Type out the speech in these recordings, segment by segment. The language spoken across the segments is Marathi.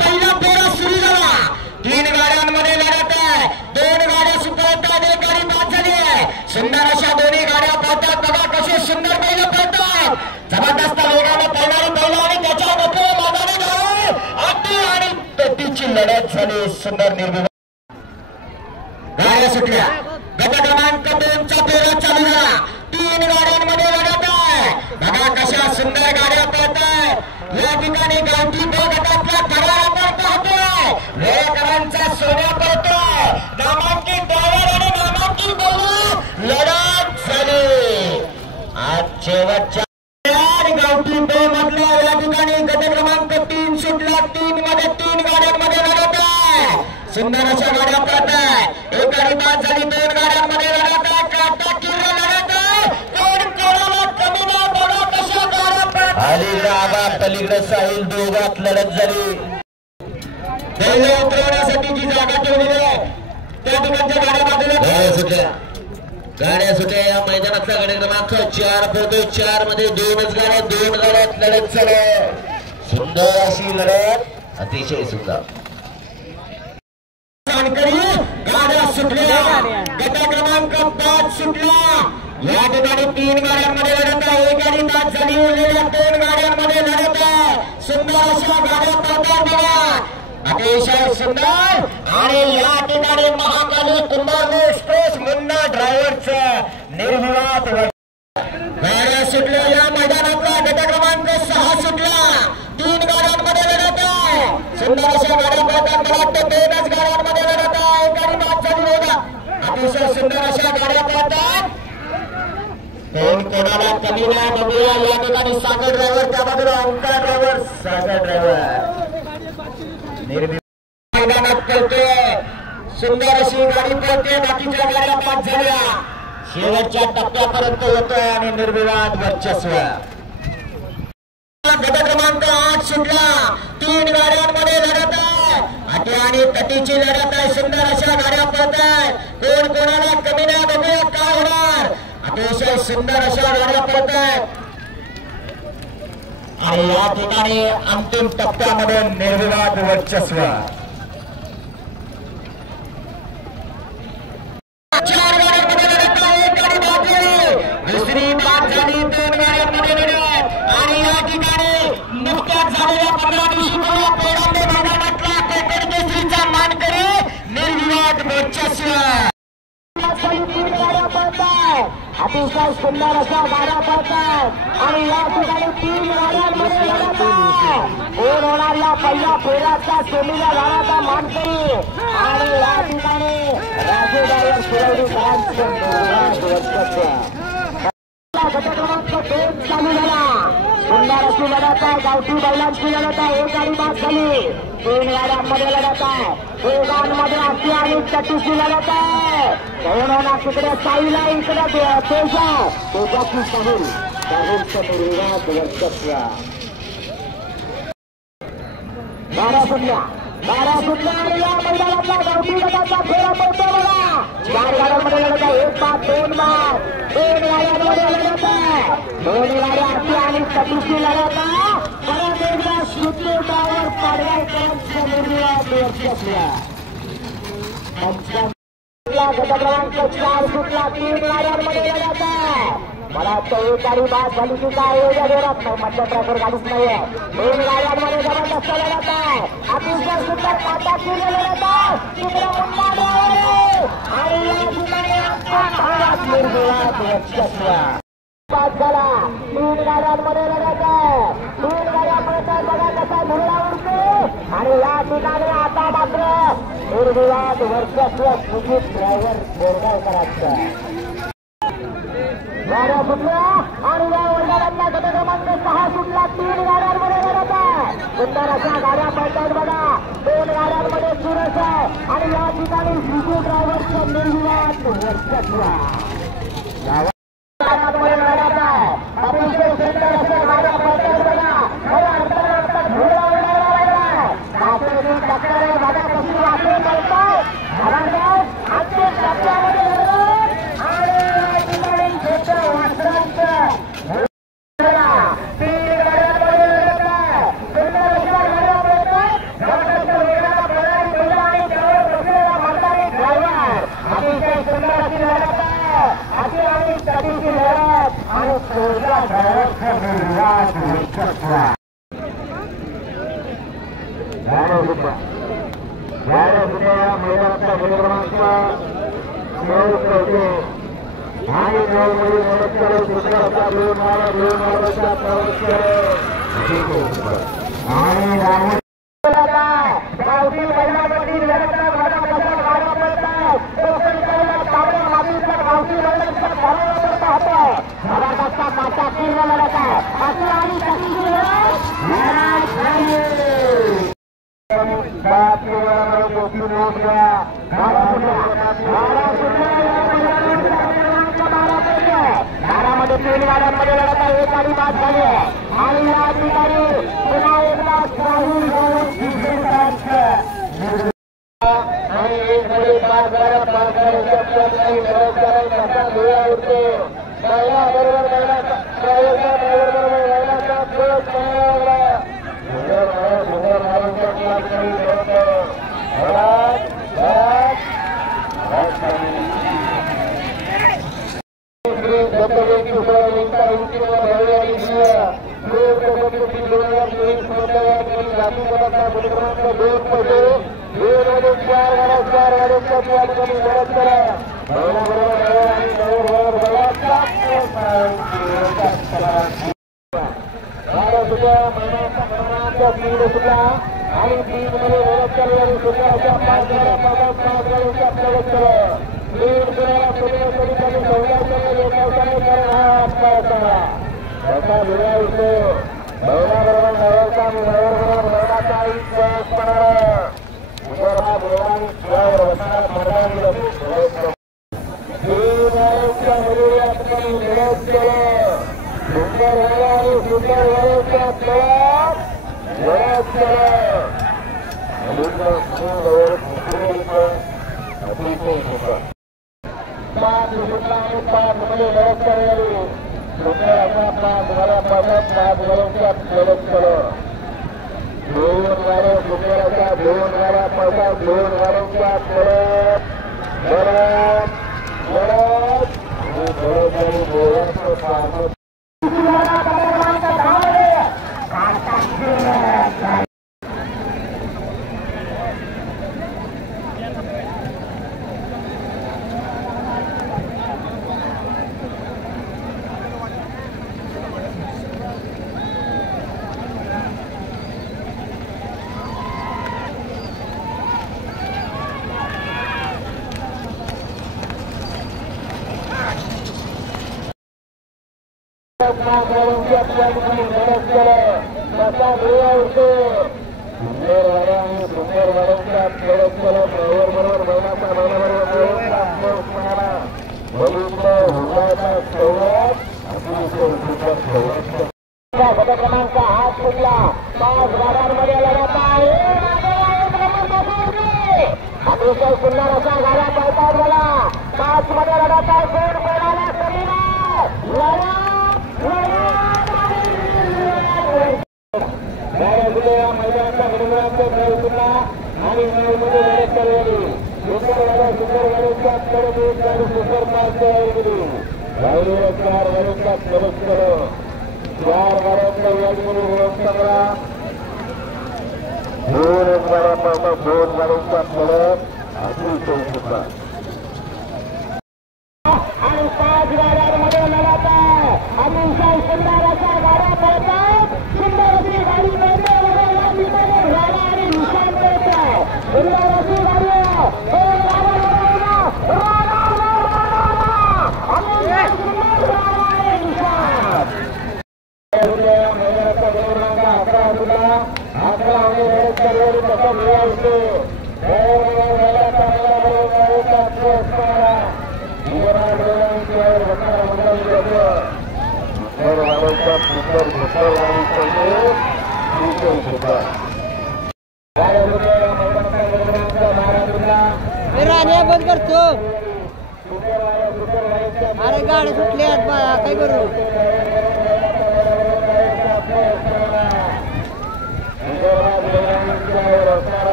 पहिला फेरा सुरू झाला. 3 गाड्यांमध्ये लढत आहे. 2 गाड्या सुटतात, एक गाडी बाद झाली आहे. सुंदर अशा दोन्ही गाड्या पळतात. बघा कसे सुंदर बैल पळतात. जबरदस्त वेगाने पळणारी बैल आणि त्याच्या मध्ये मैदानी धाव अड्डी आणि पेटीची लढत झाली. सुंदर निर्विवाद गाड्या सुटल्या. गट क्रमांक 2 चा फेरा चालू झाला. 3 गाड्यांमध्ये लढत आहे. बघा कशा सुंदर गाड्या पळतात. या ठिकाणी गावठी गटातल्या गड्या आपण पाहतोय. वेळकरांचा सोन्या पळतोय. नामांकित ड्रायव्हर आणि नामांकित बैल लढत झाली. आज शेवटच्या गावठी 2 मधल्या या ठिकाणी गट क्रमांक 3 सुटला. 3 गाड्यांमध्ये लढत आहे. सुंदर अशा गाड्या पळत आहे. एक गाडी बाद झाली. 2 गाड्यांमध्ये लढत आहे. काटा किल्ला लढत आहे. कोण कोणाला कमी नाही. बघा कशा गाड्या पळत अलीकडे आबा पलीकडे साहिल दोघात लढत झाली. बैल उतरवण्यासाठी जी जागा ठेवलेली आहे त्या ठिकाणच्या गाड्या बाजूला सुटल्या. गाड्या सुटल्या. या मैदानातला गाडी क्रमांक 4 पळतोय. 4 मध्ये 2च गाड्या. 2 गाड्यात लढत झाली. सुंदर अशी लढत. अतिशय सुंदर गाड्या सुटल्या. गट क्रमांक 5 सुटला. या ठिकाणी 3 गाड्यांमध्ये लढत आहे. एक गाडी बाद झाली. उरलेल्या 2 गाड्यांमध्ये लढत आहे. सुंदर अशा गाड्या पळतात. बघा अतिशय सुंदर. आणि या ठिकाणी महाकाली कुंभारने एक्सप्रेस मुन्ना ड्रायव्हरचं निर्विवाद गाड्या सुटल्या. या मैदानातला गट क्रमांक 6 सुटला. 3 गाड्यांमध्ये लढत आहे. सुंदर अशा गाड्या पळतात. मला वाटतं 2च गाड्यांमध्ये लढत आहे. एक गाडी बाद झाली होता. अतिशय सुंदर अशा गाड्या पळतात. कोण कोणाला कमी नाही. बघूया या ठिकाणी सागर ड्रायव्हर, त्या बाजूला अंका ड्रायव्हर. सागर ड्रायव्हर मैदानात पळतोय. सुंदर अशी गाडी पळते. बाकीच्या गाड्या बाद झाल्या. शेवटच्या टप्प्यापर्यंत होतोय आणि निर्विवाद वर्चस्व. गट क्रमांक 8 सुटला. 3 गाड्यांमध्ये लढत आहे. अटी आणि तटीची लढत आहे. सुंदर अशा गाड्या पळत आहेत. कोण कोणाला कमी नाही. बघूया काय होणार. अतिशय सुंदर अशा गाड्या पळत आहेत. आणि या ठिकाणी अंतिम टप्प्यामध्ये निर्विवाद वर्चस्व. 4 गाड्यांमध्ये लढत आहे. एक गाडी बाद झाली. दुसरी बाद झाली. 2 गाड्यांमध्ये लढत. आणि या ठिकाणी नुकत्याच झालेल्या 15 दिवसापूर्वी पेरांडे मैदानातला कोकण केसरीचा मानकरी निर्विवाद वर्चस्व. अतिशय सुंदर अशा गाड्या पळतात. आणि या ठिकाणी 3 गाड्यांमध्ये लढत आहे. कोण होणार या पहिल्या फेऱ्याचा सेमीला जाण्याचा मानकरी. आणि या ठिकाणी राजू ड्रायव्हर शिरवडीकरांचं गट क्रमांक 2 चालू झाला. सुंदर अशी लढत आहे. गावठी बैलांची लढत आहे. एक गाडी बाद झाली. 3 गाड्यांमध्ये लढत आहे. दोघांमध्ये अशी आणि तटीची लढत आहे. कोण होणार तिकडे साईला, इकडे तेजाची साहिल. साहिलचं निर्विवाद वर्चस्व. गाड्या सुटल्या. आणि या मैदानातला गावठी गटाचा फेरा पडतो. बघा 4 गाड्यांमध्ये लढत आहे. 1 बाद 2 बाद. 2 गाड्यांमध्ये लढत आहे. 2 गाड्या अशी आणि तटीची लढत आहे. परत एकदा शुद्धीवर पाडगावकरांचं निर्विवाद वर्चस्व. गट क्रमांक 4 सुटला. 3 गाड्यांमध्ये लढत आहे. मला वाटतं एक गाडी बाद झाली की काय एवढ्या जोरात नाही. मध्य ट्रॅकर गाडीच नाहीये. 2 गाड्यांमध्ये जबरदस्त लढत आहे. अतिशय सुंदर काटा किल्ला लढत आहे. तिकडे मुन्ना ड्रायव्हर. आणि या ठिकाणी निर्विवाद वर्चस्व. बाद झाला. 3 गाड्यांमध्ये लढत आहे. 3 गाड्या पळतात. बघा कसा धुळा उडतो. आणि या ठिकाणी आता मात्र निर्विवाद वर्चस्व सुजित ड्रायव्हर बोरगावकरांचं. गाड्या सुटल्या. आणि या वर्गाला गट क्रमांक 6 सुटला. 3 गाड्यांमध्ये लढत आहे. सुंदर अशा गाड्या पळतात. बघा 2 गाड्यांमध्ये सुरस आहे. आणि या ठिकाणी सुजित ड्रायव्हरचं निर्विवाद वर्चस्व. लढत आहे. अतिशय सुंदर अशा गाड्या पळतात. बघा बघा कशी वाटते पळतात. अंतिम टप्प्यामध्ये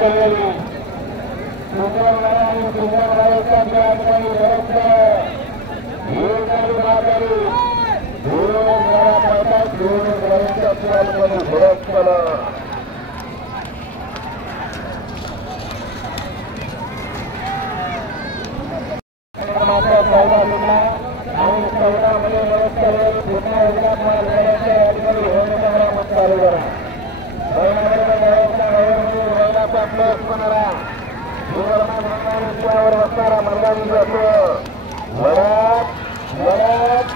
केलेली सुंदरवाडा आणि सुंदरवाड्याच्या ठिकाणी लढत दोन गाड्या पळतात. दोन गाड्यांच्या ठिकाणी लढत चौदा जिल्हा आणि 14 मध्ये लढत केलेली पुन्हा एकदा या ठिकाणी होण्याचा मत चालू करा. महिलाचा प्लेस होणारा वर बसणारा मैदानी जातो. लढत लढत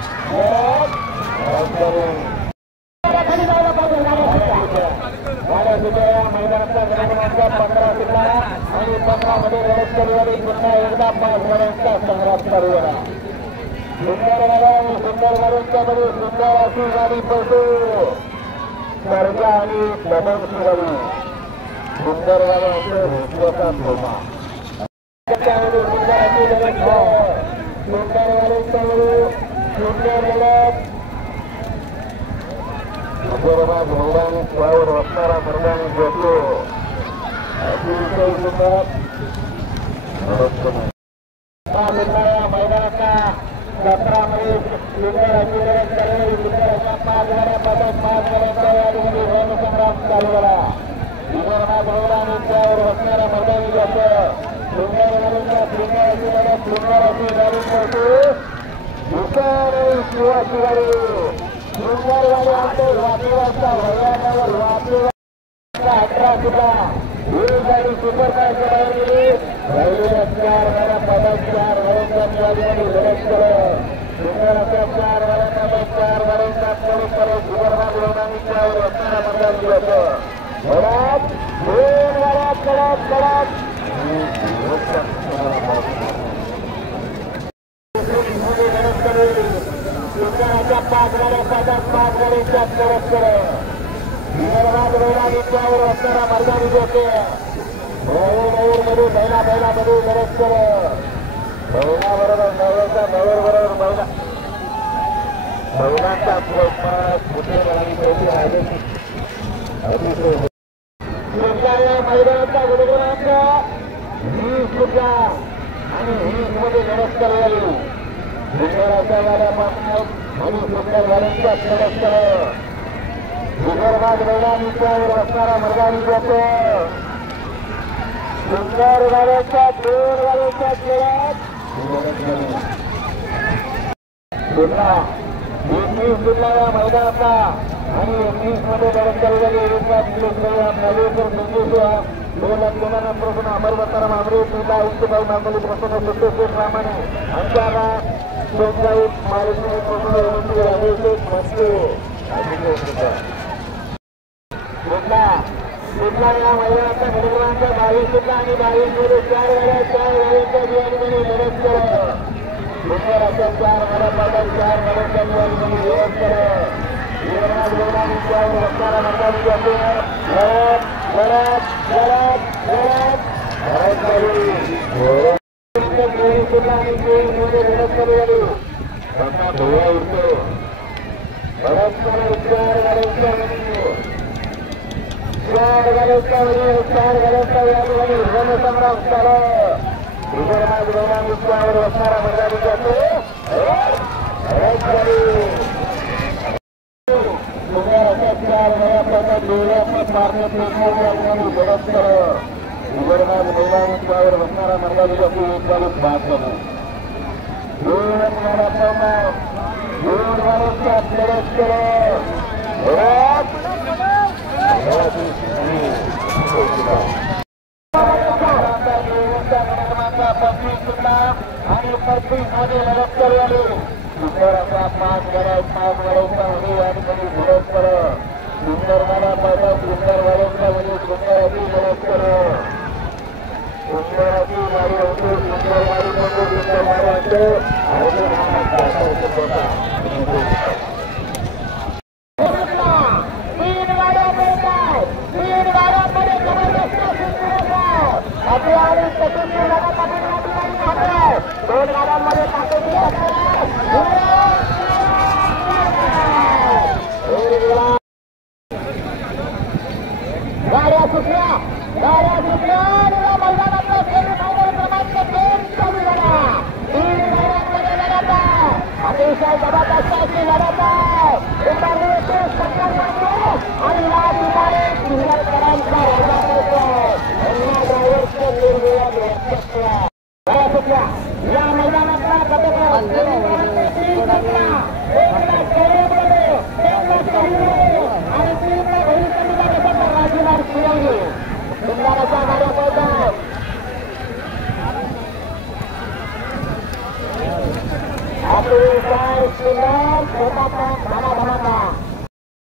गाड्या सुद्धा मैदानाचा क्रमांक 15 जिल्हा आणि 15 मध्ये लढत केलेली पुन्हा एकदा 5 गाड्यांचा संग्राम चालू करा. सुंदरवाडा आणि सुंदरवाड्यांच्या मध्ये सुंदर अशी गाडी पळतो. सर्जा आणि दमन सुरावी सुंदरवाड्याचे रोजचा धोमा सुंदर अशी लढत सुंदरवाड्यांच्या मध्ये सुंदर लढत. हैदराबाद मैदानी खेळावर बसणारा मैदानी घेतो. अतिशय सुंदर मैदानाचा 17 मध्ये सुंदर अशी लढत केलेली सुंदर अशा 5 गाड्या पदक 5 गाड्यांच्या या ठिकाणी रणसंग्राम चालू झाला. हैदराबाद मैदानी खेळावर बसणारा मैदानी घेतो. सुंदरवाडीच्या सुंदर अशी लढत सुंदर अशी गाडी पडतो. शिवाची गाडी सुंदर गाडी आणतो. वाटेवाचा भैयावर वाटेवाचा 18 सुद्धा ही गाडी सुपर कारच्या बाहेर गेली. राहिलेल्या 4 गाड्या पदक 4 गाड्यांच्या ठिकाणी लढत करत सुंदर अशा 4 गाड्या पदक 4 गाड्यांचा प्रवेश करत हैदराबाद मैदानी खेळावर बसणारा मैदानी घेतो. लढत 2 गाड्या लढत लढत सुंदराच्या 5 गाड्या पदक 5 गाड्यांच्या लढत करत हैदराबाद मैदानी खेळावर बसणारा मैदानी घेते. मध्ये बैलामध्ये लढत करत बैला बरोबर नवऱ्याचा नवर बरोबर बैला बैलांचा मैदानाचा गुणगुणांक 20 सुद्धा आणि 20 मध्ये लढत केलेली सुंदराच्या गाड्यापासून आणि सुंदर गाड्यांच्या लढत करत हैदराबाद मैदानी खेळावर बसणारा मैदानी घेतो. सुंदर गाड्याच्या 2 गाड्यांच्या लढत पुन्हा 21 जिल्हा या मैदानाचा आणि 21 मध्ये लढत केलेली प्रसन्न अमरवतारा मामरे जिल्हा उच्चबाई मागणी प्रसन्न सुट्टे रामाने आमच्या सोनगाईत मालिनी पुन्हा या मैदानाचा क्रमांक 22 जिल्हा आणि 22 मध्ये 4 गाड्यांच्या ठिकाणी लढत करत सुंदर अशा 4 गाड्या पदक 4 गाड्यांच्या ठिकाणी लढत करत हैदराबाद मैदानी खेळावर बसणारा मैदानी घेतो. लढत लढत लढत लढत जिल्हा आणि 23 मध्ये लढत केलेली धोळा उडतो. लढत करत 4 गाड्यांच्या या ठिकाणी रणसंग्राम चालू. हैदराबाद मैदानी खेळावर बसणारा मैदानी घेतो. सुंदर अशा 4 गाड्या पदक मारण्यात लढत करत हैदराबाद मैदानी खेळावर बसणारा मैदानी घेतो. 1 बाद झाला. 2 गाड्या पडणार 2 गाड्यांच्या लढत करत आणि 35 मध्ये लढत केलेली सुंदर अशा 5 गाड्यांच्या या ठिकाणी लढत करत सुंदर गाड्या पडतात. सुंदर गाड्यांच्या मध्ये सुंदर अशी लढत करत सुंदर अशी गाडी होती. सुंदर गाडी मध्ये सुंदर गाडी असते. गाड्या सुटल्या लढत आहे. आणि या ठिकाणी सिंगलकरांचा राजा करतोय. या मैदानातला पदक सुंदरशा गाड्या पळतात.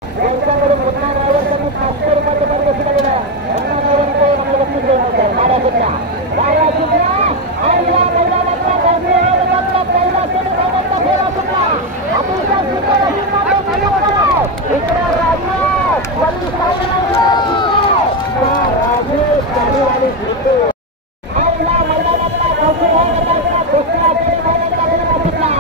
त्यांच्याकडून मुन्ना ड्रायव्हर त्यांनी 500 रुपयाचं बंद केलेलं आहे. मुन्ना ड्रायव्हरकडे मला बक्षीस देण्याचं गाड्या सुटल्या गाड्या सुटल्या आणि या मैदानातला पहिला सेमीफायनलचा फेरा सुटला. अतिशय सुंदर अशी इकडे राजू राजेश आणि जिंकू आणि या मैदानातला दुसरा सेमीफायनलचा फेरा सुटला.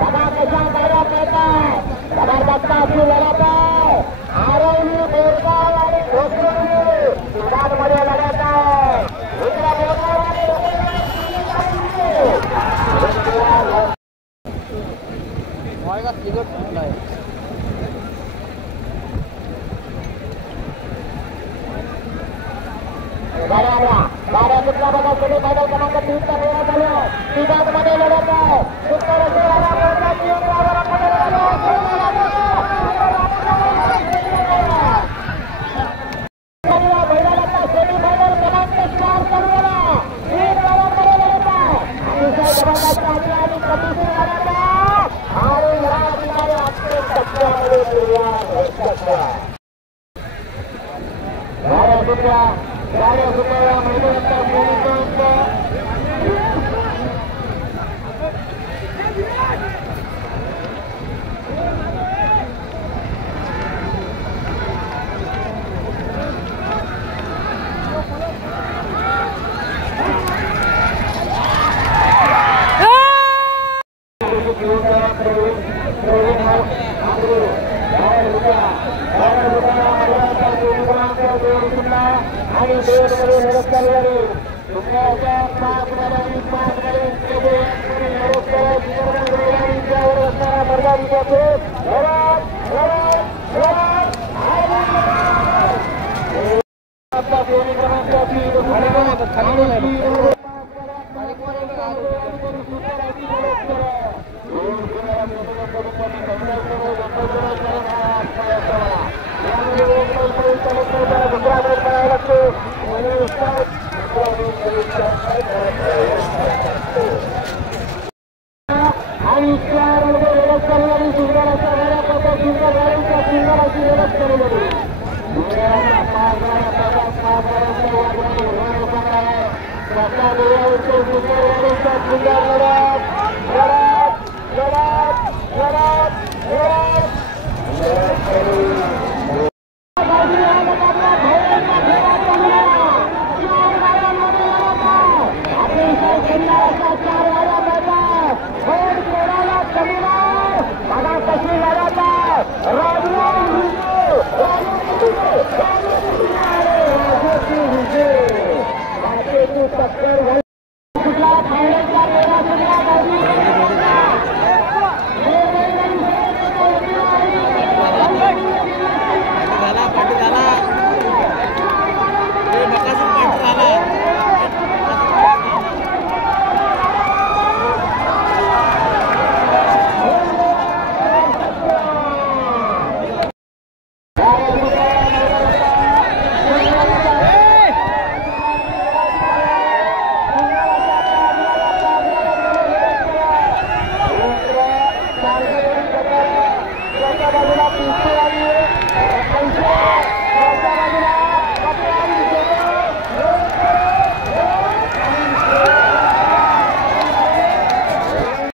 बघा कशा गाड्या पळतात. जबरदस्त अशी लढत आहे. आरवली बोरगाव आणि घोसरवली मैदानमध्ये लढत आहे. इकडे बोरगाव आणि गाड्या कुठला बघा सेमी फायनल क्रमांक 3चा फेरा चालू आहे. विभागमध्ये लढत आहे. सुंदर अशी मैदानाचा सेमीफायनल क्रमांक 4 चालू आहे. 3 गाड्यांमध्ये लढत आहे. अतिशय जबरदस्त आणि प्रतिशील लढत आहे. आणि या ठिकाणी अंतिम टप्प्यामध्ये गाड्या सुटल्या या मैदानाचा